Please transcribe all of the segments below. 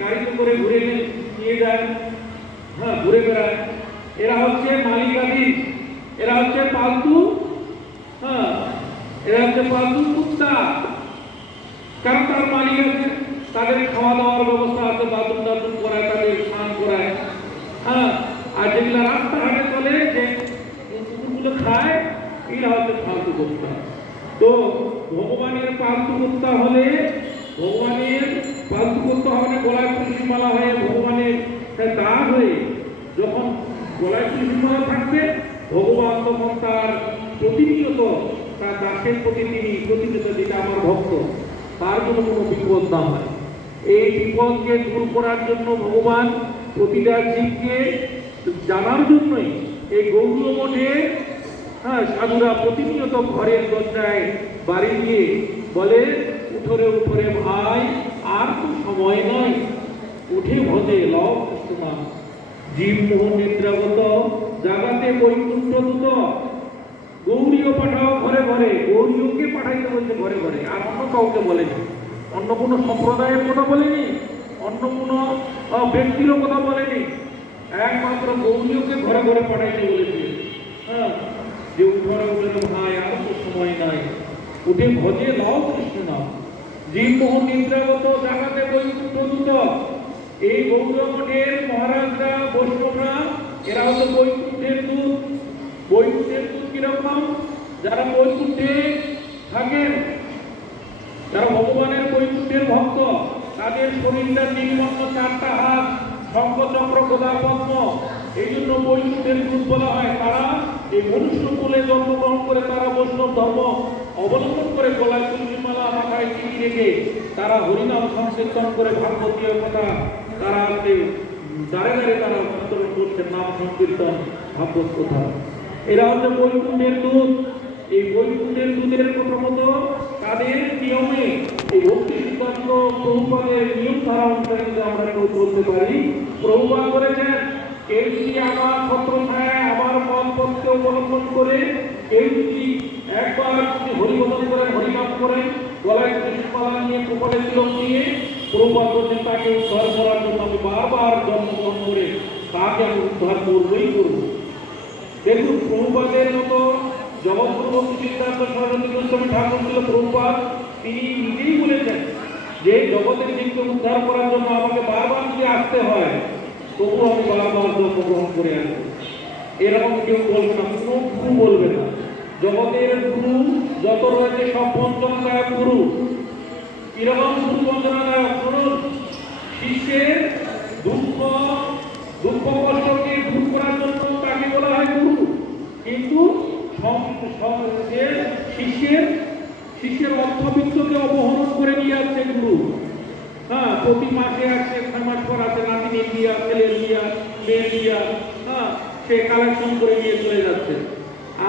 গাড়িতে করে ঘুরে নিয়ে যায়, হ্যাঁ ঘুরে বেড়ায়। এরা হচ্ছে মালিকাধীন, এরা হচ্ছে পালতু, হ্যাঁ এরা হচ্ছে পালতু কুত্তা। কারণ তার মালিক আছে, তাদের খাওয়া দাওয়ার ব্যবস্থা আছে, বাথরুম টাথরুম করায়, তাদের স্নান করায়, হ্যাঁ। আর যেগুলো রাস্তাঘাটে চলে, যে কুকুরগুলো খায়, এরা হচ্ছে ফালতু কুত্তা। তো ভগবানের পালতু কুত্তা হলে, ভগবানের পালতু কুত্তা হলে গলায় তুলসী মালা হয়ে, ভগবানের দাগ হয়ে যখন গলায় তুলসী মালা থাকবে, ভগবান তখন তার প্রতিনিয়ত তার দাসের প্রতি তিনি প্রতিনিয়ত, যেটা আমার ভক্ত, তার জন্য কোনো বিপদ না হয়। এই বিপদকে দূর করার জন্য ভগবান প্রতিটা জীবকে জানার জন্যই এই গৌড়ীয় মঠে, হ্যাঁ সাধুরা প্রতিনিয়ত ঘরের দরজায় বাড়ি দিয়ে বলে, উঠরে উঠরে ভাই, আর তো সময় নয়, উঠে ভজে লও কৃষ্ণ নাম। জীব মোহন নিদ্রাগত, জাগাতে বৈকুণ্ঠ দূত। গৌরীয় পাঠাও ঘরে ঘরে, গৌরীয়কে পাঠাইতে বলছে ঘরে ঘরে, আর অন্য কাউকে বলেনি, অন্য কোনো সম্প্রদায়ের কথা বলেনি, অন্য কোনো ব্যক্তিরও কথা বলেনি, একমাত্র গৌরীয়কে ঘরে ঘরে পাঠাইতে বলেছে। হ্যাঁ, যে উঠরে উঠরে ভাই, আর তো সময় নাই, উঠে ভজে লাও কৃষ্ণ নাম। জীব মোহন নিদ্রাগত, জাগাতে বৈকুণ্ঠ দূত। এই গৌড়ীয় মঠের মহারাজরা, বৈষ্ণবরা, এরা হচ্ছে বৈকুণ্ঠের দূত। বৈকুণ্ঠের দূত কিরকম? যারা বৈকুণ্ঠে থাকেন, যারা ভগবানের বৈকুণ্ঠের ভক্ত, তাদের শরীরটা নির্মন্ন, চারটা হাত, শঙ্খ চক্র গদা পদ্ম, এই জন্য বৈকুণ্ঠের দূত বলা হয়। তারা এই মনুষ্য কুলে জন্মগ্রহণ করে, তারা বৈষ্ণব ধর্ম অবলম্বন করে, গলায় তুলসী মালা, মাথায় টিকি রেখে তারা হরিনাম সংকীর্তন করে, ভাগবতীয় কথা তারা দাঁড়ে দাঁড়ে তারা উত্তোলন করছেন, নাম সংকীর্তন, ভাগবত কথা। এরা হচ্ছে বৈকুণ্ঠের দূত। এই বৈকুণ্ঠের দূতের প্রথমত তাদের নিয়মে, এই ভক্তি সিদ্ধান্ত প্রভুপাদের নিয়ম ধারা অনুসারে যদি আমরা কেউ চলতে পারি, প্রভুপাদ করেছেন, কেউ যদি আমার ছত্র ছায়, আমার মত পথকে অবলম্বন করে, কেউ যদি একবার যদি হরিভজন করেন, হরিনাম করেন, গলায় কৃষ্ণমালা নিয়ে, কপালে তিলক নিয়ে, প্রভুপাদ করছেন, তাকে উদ্ধার করার জন্য আমি বারবার জন্মগ্রহণ করে তাকে আমি উদ্ধার করবই করব। দেখুন, প্রভুপাদের মতো জগৎগুরু ভক্তি সিদ্ধান্ত সরস্বতী গোস্বামী ঠাকুর ছিল প্রভুপাদ, তিনি নিজেই বলেছেন যে জগতের জীবকে উদ্ধার করার জন্য আমাকে বারবার যদি আসতে হয়, তবু আমি বারবার জন্মগ্রহণ করে আসবো। এরকম কেউ বলবে না, কোনো গুরু বলবে না। জগতের গুরু যত রয়েছে সব বঞ্চনাদায়ক গুরু। কিরকম গুরু বঞ্চনাদায়ক? শুনুন, শিষ্যের দুঃখ কষ্টকে দূর করার জন্য তাকে বলা হয় গুরু, কিন্তু শিষ্যের অর্থবিত্তকে অপহরণ করে নিয়ে আসছে গুরু। হ্যাঁ, প্রতি মাসে আসছে, 6 মাস পর আছে, নাতিনের বিয়া, ছেলের বিয়া, মেয়ের বিয়া, হ্যাঁ, সে কালেকশন করে নিয়ে চলে যাচ্ছে।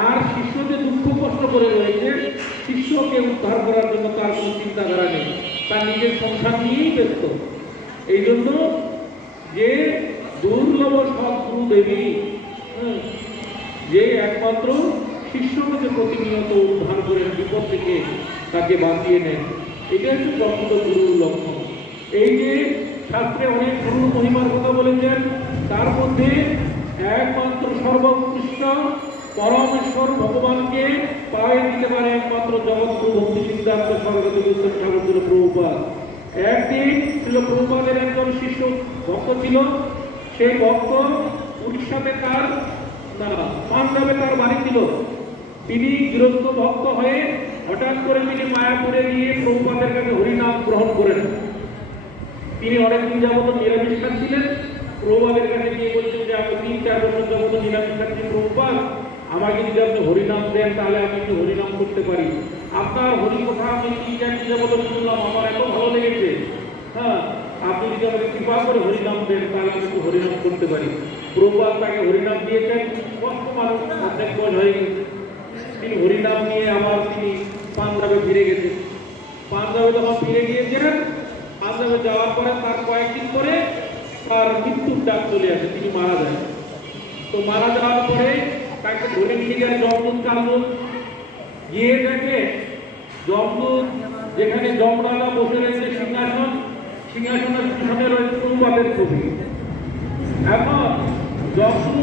আর শিষ্য যে দুঃখ কষ্ট করে রয়েছে, শিষ্যকে উদ্ধার করার জন্য তার কোনো চিন্তাধারা নেই, তার নিজের সংসার নিয়েই ব্যস্ত। এই জন্য যে দুর্লভ সদ্গুরু দেবী, যে একমাত্র শিষ্যকে যে প্রতিনিয়ত উদ্ধার করেন, বিপদ থেকে তাকে বাঁচিয়ে নেন, এটা হচ্ছে প্রকৃত গুরুর লক্ষণ। এই যে শাস্ত্রে অনেক গুরুর মহিমার কথা বলেছেন, তার মধ্যে একমাত্র সর্বোৎকৃষ্ট পরমেশ্বর ভগবানকে পায়ে দিতে পারে একমাত্র জগৎগুরু ভক্তি সিদ্ধান্ত সরস্বতী গোস্বামী ঠাকুর প্রভুপাদ। একদিন ছিল প্রভুপাদের একজন শিষ্য ভক্ত ছিল, সেই ভক্ত উড়িষ্যাতে তার পাঞ্জাবে তার বাড়ি ছিল। তিনি গৃহস্থ ভক্ত হয়ে হঠাৎ করে তিনি মায়াপুরে গিয়ে প্রভুপাদের কাছে হরিনাম গ্রহণ করেন। তিনি অনেকদিন যাবত নিরামিষ খাচ্ছিলেন। প্রভুপাদের কাছে গিয়ে বলছেন যে আমি 3-4 বছর যাবত নিরামিষ খাচ্ছি, প্রভুপাদ আমাকে যদি আপনি হরিনাম দেন তাহলে আমি একটু হরিনাম করতে পারি। আপনার হরি কথা আমি 3-4 দিন যাবত শুনলাম, আমার এত ভালো লেগেছে, হ্যাঁ, আপনি যদি আমাকে কৃপা করে হরিনাম দেন তাহলে আমি একটু হরিনাম করতে পারি। প্রভুপাদ তাকে হরিনাম দিয়েছেন, কষ্ট মানুষ, অর্ধেক বয়স হয়ে গেছে। তিনি হরিনাম নিয়ে আবার তিনি পাঞ্জাবে ফিরে গেছেন। পাঞ্জাবে যখন ফিরে গিয়েছিলেন, পাঞ্জাবে যাওয়ার পরে তার কয়েকদিন পরে তার মৃত্যুর ডাক চলে আসে, তিনি মারা যায়। তো মারা যাওয়ার পরে তাকে ধরে নিয়ে যায় যমদূত কালদূত। গিয়ে দেখে যমদূত যেখানে যমরাজা বসে রয়েছে সিংহাসন, সিংহাসনের পিছনে রয়েছে প্রভুপাদের ছবি। এখন যখন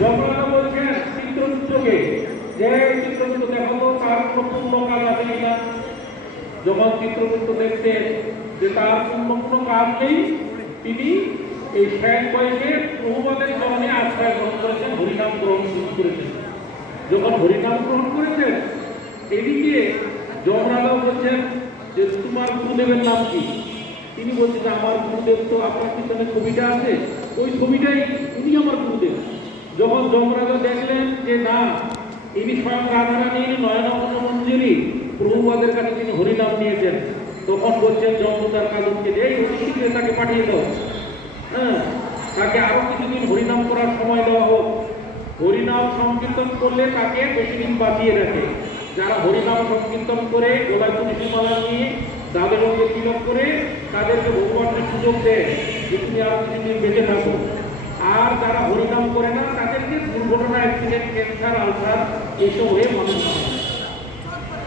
যমরাজা বলছেন চিত্রগুপ্তকে যে চিত্রগুপ্ত দেখো তো তার কোনো পূর্ণ কাজ আছে কিনা। যখন চিত্রগুপ্ত দেখছেন যে তার পূর্ণ কোনো কাজ নেই, তিনি এই শেষ বয়সে প্রভুপাদের চরণে আশ্রয় গ্রহণ করেছেন, হরিনাম গ্রহণ শুরু করেছেন। যখন হরিনাম গ্রহণ করেছেন, এদিকে যমরাজা বলছেন যে তোমার গুরুদেবের নাম কি। তিনি বলছেন যে আমার গুরুদেব তো আপনার পিছনে ছবিটা আছে, ওই ছবিটাই উনি আমার গুরুদেব। যখন যমরাজা দেখলেন যে না, ইনি স্বয়ং রাধারানীর নয়নমন মঞ্জুরি, প্রভুপাদের কাছে তিনি হরিনাম নিয়েছেন, তখন বলছেন যমদূতার কাজকে যে এই হরিশীঘ্রে তাকে পাঠিয়ে দাও, হ্যাঁ, তাকে আরো কিছুদিন হরিনাম করার সময় দেওয়া হোক। হরিনাম সংকীর্তন করলে তাকে বেশি দিন বাঁচিয়ে রাখে। যারা হরিনাম সংকীর্তন করে গোলায় তুলসী মালা নিয়ে তাদের সঙ্গে তিলক করে তাদেরকে ভগবানের সুযোগ দেয় যে তুমি আরো কিছুদিন বেঁচে থাকো। আর যারা হরিনাম করে না তাদেরকে দুর্ঘটনা, অ্যাক্সিডেন্ট, ক্যান্সার, আলসার এইসব হয়ে মানুষ